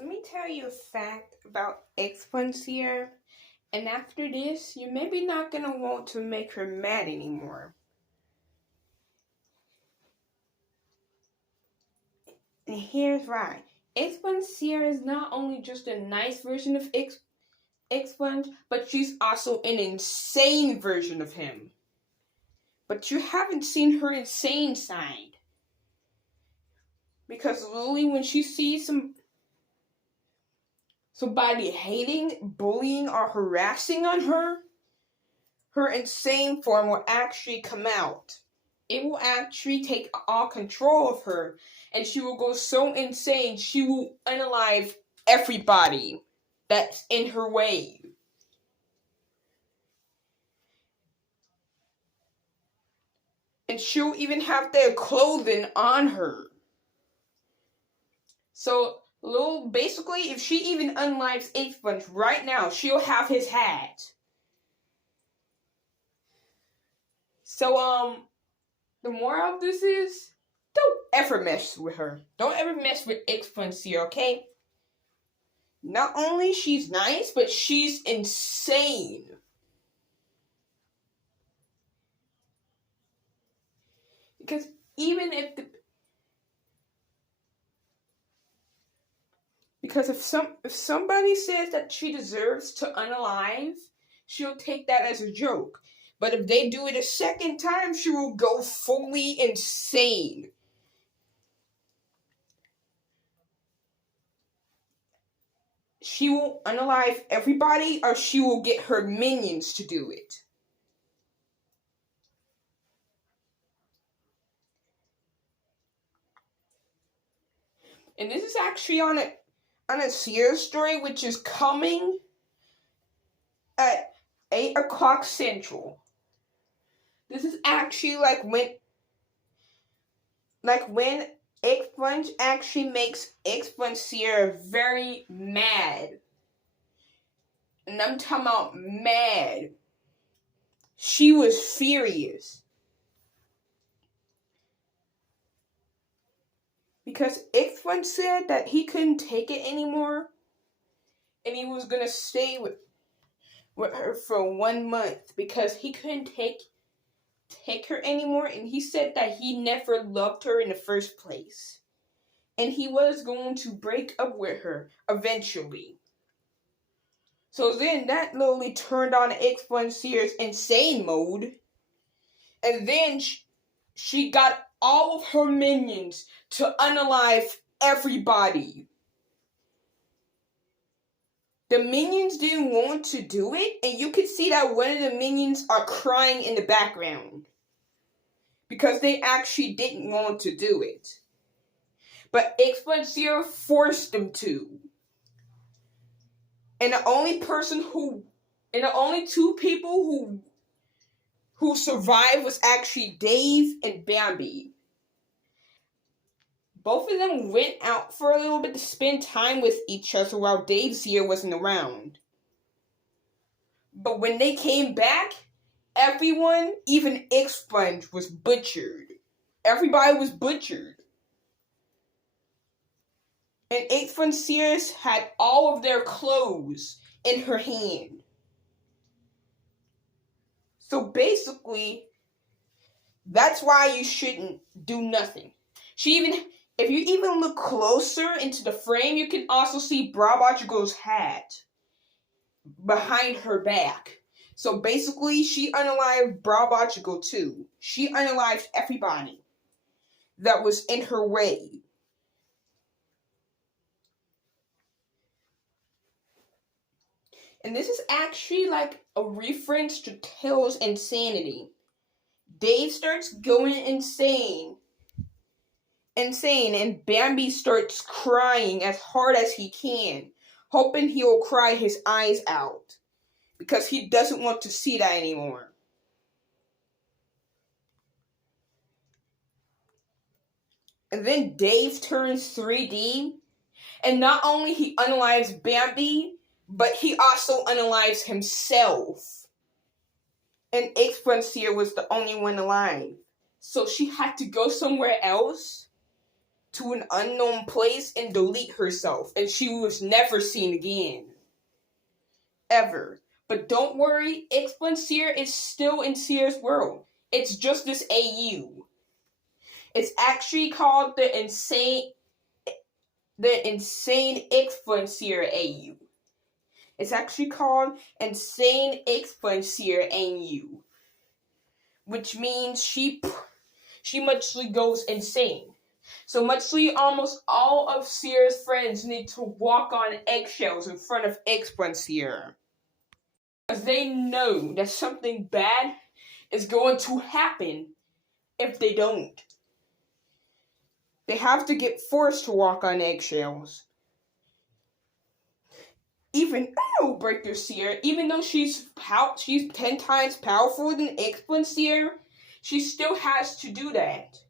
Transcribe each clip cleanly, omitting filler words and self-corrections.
Let me tell you a fact about Expunged Ciara, and after this, you're maybe not gonna want to make her mad anymore. And here's why. Expunged Ciara is not only just a nice version of Expunge, but she's also an insane version of him. But you haven't seen her insane side. Because literally when she sees somebody hating, bullying, or harassing on her, her insane form will actually come out. It will actually take all control of her, and she will go so insane she will unalive everybody that's in her way. And she'll even have their clothing on her. So, basically, if she even unlives Expunge right now, she'll have his hat. So, the moral of this is, don't ever mess with her. Don't ever mess with Expunged Ciara, okay? Not only she's nice, but she's insane. Because even if if somebody says that she deserves to unalive, she'll take that as a joke. But if they do it a second time, she will go fully insane. She will unalive everybody, or she will get her minions to do it. And this is actually on a Ciara story, which is coming at 8 o'clock Central. This is actually like when Expunge actually makes Expunged Ciara very mad. And I'm talking about mad. She was furious. Because Expunged said that he couldn't take it anymore. And he was gonna stay with her for 1 month. Because he couldn't take her anymore. And he said that he never loved her in the first place. And he was going to break up with her eventually. So then that literally turned on Expunged Ciara's insane mode. And then she got all of her minions to unalive everybody. The minions didn't want to do it, and you could see that one of the minions are crying in the background. Because they actually didn't want to do it. But Expunged Ciara forced them to. And the only two people who survived was actually Dave and Bambi. Both of them went out for a little bit to spend time with each other while Dave's here wasn't around. But when they came back, everyone, even Expunge, was butchered. Everybody was butchered. And Expunged Ciara had all of their clothes in her hand. So basically, that's why you shouldn't do nothing. If you even look closer into the frame, you can also see Bravochical's hat behind her back. So basically, she unalived Bravochical too. She unalived everybody that was in her way. And this is actually like a reference to Tails' insanity. Dave starts going insane, and Bambi starts crying as hard as he can, hoping he'll cry his eyes out, because he doesn't want to see that anymore. And then Dave turns 3D, and not only he unalives Bambi, but he also unalives himself. And Expunged Ciara was the only one alive. So she had to go somewhere else to an unknown place and delete herself, and she was never seen again. Ever. But don't worry, Expunged Ciara is still in Ciara's world. It's just this AU. It's actually called the Insane Expunged Ciara AU. It's actually called Insane Expunged Ciara AU, which means she muchly goes insane. So muchly almost all of Ciara's friends need to walk on eggshells in front of Expunged Ciara, because they know that something bad is going to happen if they don't. They have to get forced to walk on eggshells. Even Breaker Ciara, even though she's 10 times powerful than Expunged Ciara, she still has to do that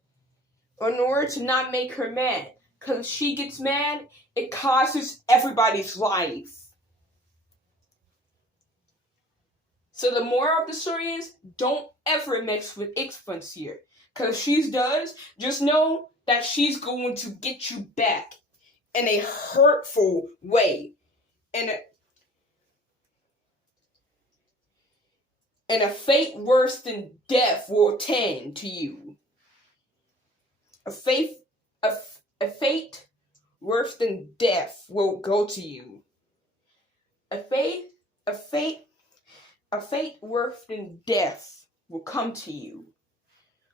in order to not make her mad. Because if she gets mad, it causes everybody's life. So the moral of the story is, don't ever mix with Expunged Ciara. Because if she does, just know that she's going to get you back in a hurtful way. And a fate worse than death will attend to you. A fate worse than death will go to you. A fate worse than death will come to you.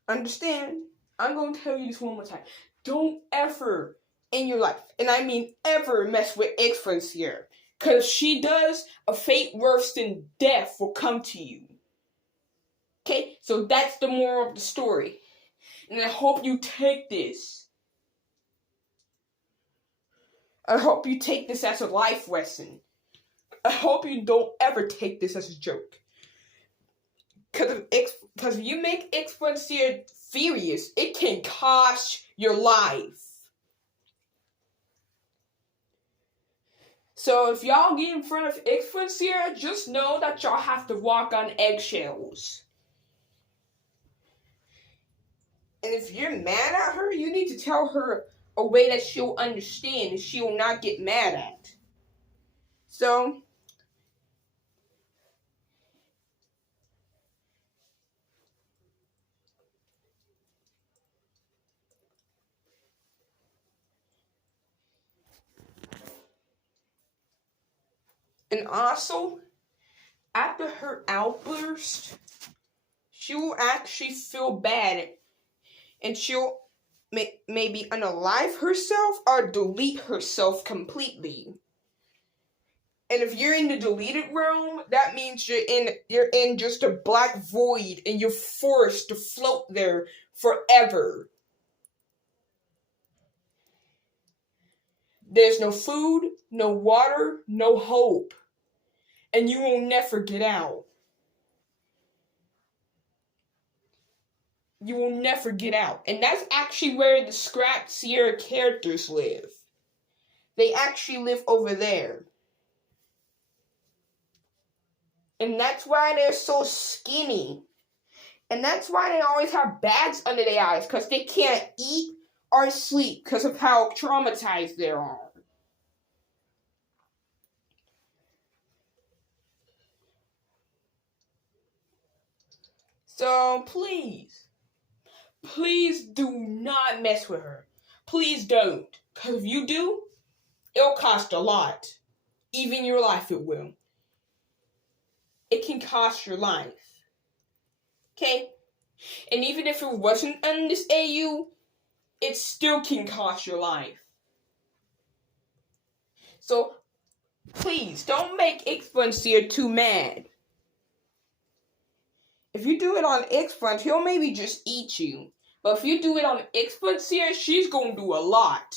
Understand? I'm going to tell you this one more time. Don't ever in your life, and I mean ever, mess with Expunged Ciara. Because if she does, a fate worse than death will come to you. Okay? So that's the moral of the story. And I hope you take this. I hope you take this as a life lesson. I hope you don't ever take this as a joke. Because if you make Expunged Ciara furious, it can cost your life. So if y'all get in front of Expunged Ciara, just know that y'all have to walk on eggshells. And if you're mad at her, you need to tell her a way that she'll understand and she will not get mad at. So, and also, after her outburst, she will actually feel bad and she'll maybe unalive herself or delete herself completely. And if you're in the deleted realm, that means you're in just a black void and you're forced to float there forever. There's no food, no water, no hope. And you will never get out. You will never get out. And that's actually where the scrapped Ciara characters live. They actually live over there. And that's why they're so skinny. And that's why they always have bags under their eyes. Because they can't eat or sleep because of how traumatized they are. So please do not mess with her. Please don't. Because if you do, it'll cost a lot. Even your life it will. It can cost your life. Okay? And even if it wasn't on this AU, it still can cost your life. So, please, don't make Expunged Ciara too mad. If you do it on Expunged, he'll maybe just eat you. But if you do it on Expunged Ciara, she's going to do a lot.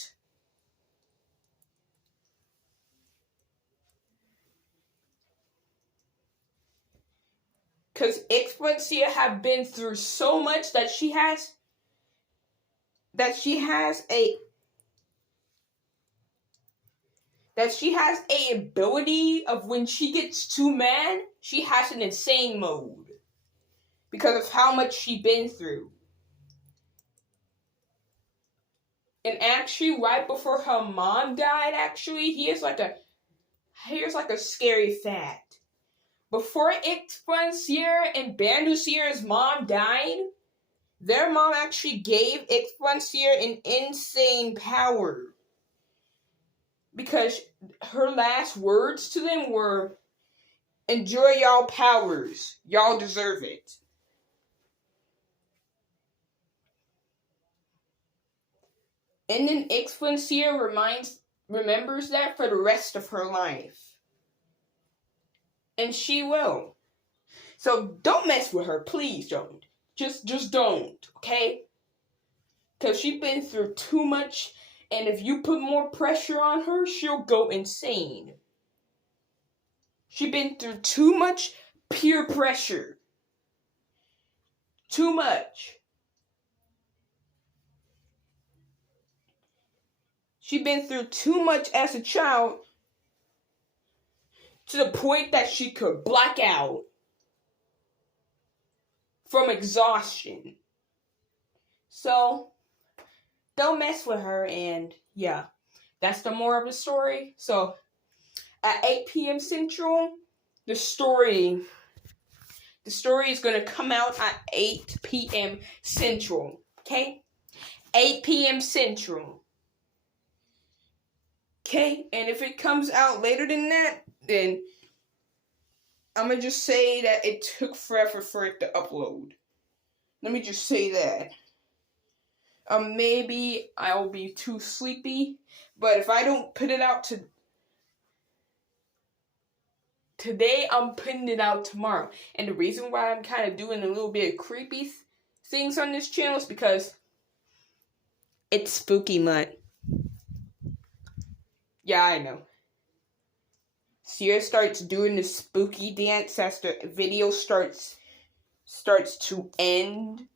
Because Expunged Ciara have been through so much that she has a ability of when she gets too mad, she has an insane mode. Because of how much she's been through. And actually, right before her mom died, actually, here's like a scary fact. Before Expunged Ciara and Bandu Ciara's mom died, their mom actually gave Expunged Ciara an insane power. Because her last words to them were, "Enjoy y'all powers. Y'all deserve it." And then Expunged Ciara remembers that for the rest of her life. And she will. So don't mess with her, please don't. Just don't, okay? Because she's been through too much, and if you put more pressure on her, she'll go insane. She's been through too much peer pressure. Too much. She's been through too much as a child to the point that she could black out from exhaustion. So, don't mess with her, and yeah, that's the moral of the story. So, at 8 p.m. Central, the story is going to come out at 8 p.m. Central, okay? 8 p.m. Central. Okay? And if it comes out later than that, then I'm going to just say that it took forever for it to upload. Let me just say that. Maybe I'll be too sleepy, but if I don't put it out today, I'm putting it out tomorrow. And the reason why I'm kind of doing a little bit of creepy things on this channel is because it's spooky month. Yeah, I know. Ciara starts doing the spooky dance as the video starts to end.